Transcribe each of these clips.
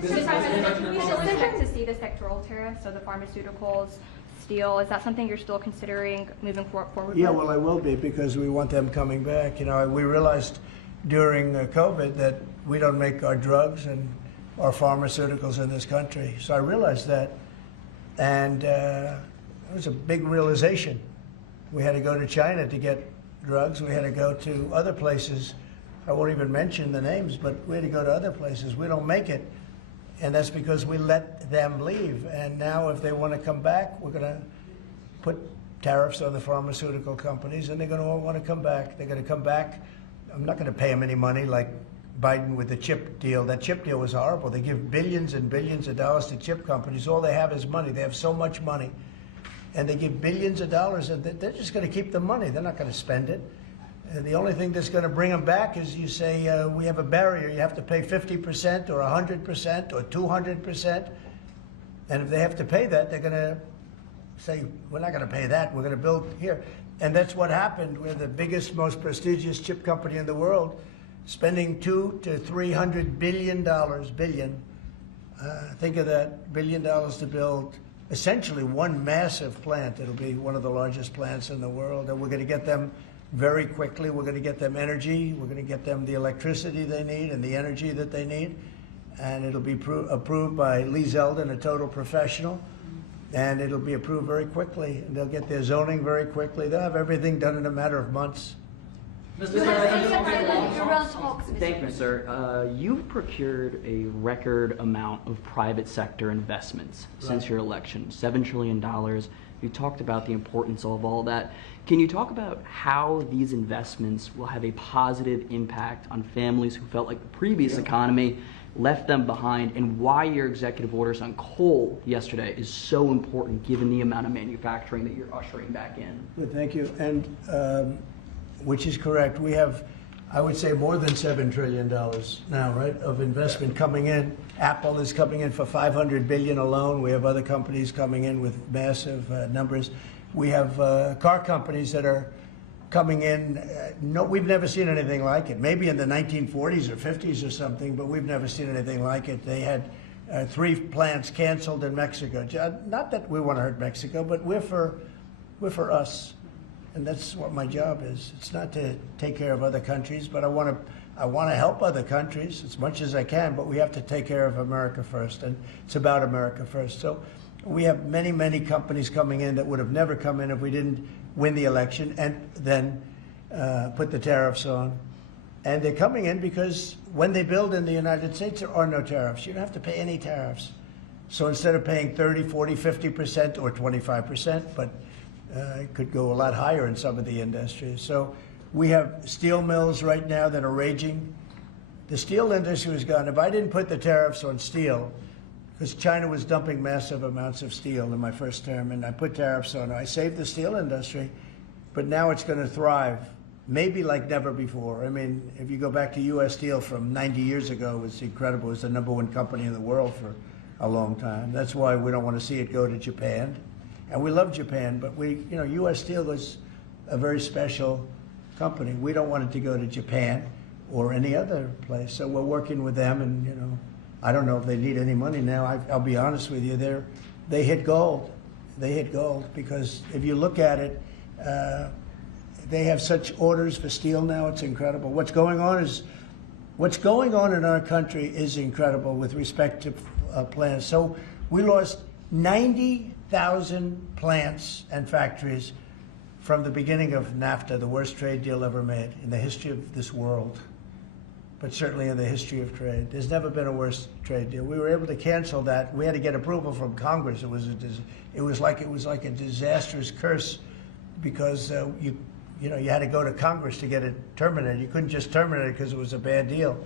Mr. President, can we still expect to see the sectoral tariffs, so the pharmaceuticals, steel? Is that something you're still considering moving forward Yeah, with? well, I will be, because we want them coming back. You know, we realized during COVID that we don't make our drugs and our pharmaceuticals in this country. So I realized that, and it was a big realization. We had to go to China to get drugs. We had to go to other places. I won't even mention the names, but we had to go to other places. We don't make it, and that's because we let them leave. And now if they want to come back, we're going to put tariffs on the pharmaceutical companies, and they're going to all want to come back. They're going to come back. I'm not going to pay them any money like Biden with the chip deal. That chip deal was horrible. They give billions and billions of dollars to chip companies. All they have is money. They have so much money, and they give billions of dollars, and they're just going to keep the money. They're not going to spend it. The only thing that's going to bring them back is you say, we have a barrier. You have to pay 50% or 100% or 200%. And if they have to pay that, they're going to say, we're not going to pay that. We're going to build here. And that's what happened. We're the biggest, most prestigious chip company in the world, spending $200 to $300 billion. Think of that, $1 billion to build essentially one massive plant. It'll be one of the largest plants in the world. And we're going to get them very quickly. We're going to get them energy. We're going to get them the electricity they need and the energy that they need. And it'll be approved by Lee Zeldin, a total professional. And it'll be approved very quickly. And they'll get their zoning very quickly. They'll have everything done in a matter of months. Mr. Thank you, sir. You've procured a record amount of private sector investments since your election, $7 trillion. You talked about the importance of all that. Can you talk about how these investments will have a positive impact on families who felt like the previous economy left them behind, and why your executive orders on coal yesterday is so important given the amount of manufacturing that you're ushering back in? Good, thank you. And which is correct. We have, I would say, more than $7 trillion now, right, of investment coming in. Apple is coming in for $500 billion alone. We have other companies coming in with massive numbers. We have car companies that are coming in. No, we've never seen anything like it. Maybe in the 1940s or 50s or something, but we've never seen anything like it. They had 3 plants canceled in Mexico. Not that we want to hurt Mexico, but we're for us. And that's what my job is. It's not to take care of other countries, but I want to help other countries as much as I can, but we have to take care of America first, and it's about America first. So we have many, many companies coming in that would have never come in if we didn't win the election and then put the tariffs on. And they're coming in because when they build in the United States, there are no tariffs. You don't have to pay any tariffs. So instead of paying 30, 40, 50% or 25%, but it could go a lot higher in some of the industries. So we have steel mills right now that are raging. The steel industry was gone. If I didn't put the tariffs on steel, because China was dumping massive amounts of steel in my first term, and I put tariffs on it, I saved the steel industry, but now it's going to thrive, maybe like never before. I mean, if you go back to U.S. Steel from 90 years ago, it was incredible. It was the #1 company in the world for a long time. That's why we don't want to see it go to Japan. And we love Japan, but U.S. Steel was a very special company. We don't want it to go to Japan or any other place. So we're working with them, and I don't know if they need any money now. I'll be honest with you, they hit gold. They hit gold because if you look at it, they have such orders for steel now. It's incredible. What's going on in our country is incredible with respect to plants. So we lost 90,000 plants and factories from the beginning of NAFTA, the worst trade deal ever made in the history of this world, but certainly in the history of trade. There's never been a worse trade deal. We were able to cancel that. We had to get approval from Congress. It was like a disastrous curse because you had to go to Congress to get it terminated. You couldn't just terminate it because it was a bad deal.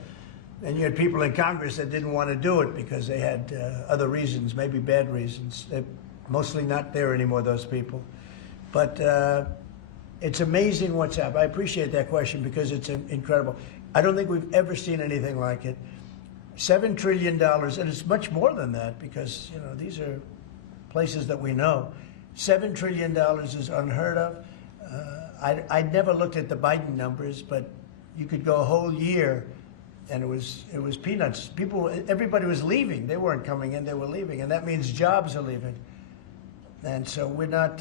And you had people in Congress that didn't want to do it because they had other reasons, maybe bad reasons. They're mostly not there anymore, those people. But it's amazing what's happened. I appreciate that question because it's incredible. I don't think we've ever seen anything like it. $7 trillion, and it's much more than that because these are places that we know. $7 trillion is unheard of. I never looked at the Biden numbers, but you could go a whole year and it was peanuts. Everybody was leaving. They weren't coming in. They were leaving, and that means jobs are leaving. And so we're not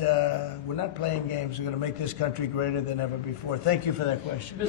playing games. We're going to make this country greater than ever before. Thank you for that question.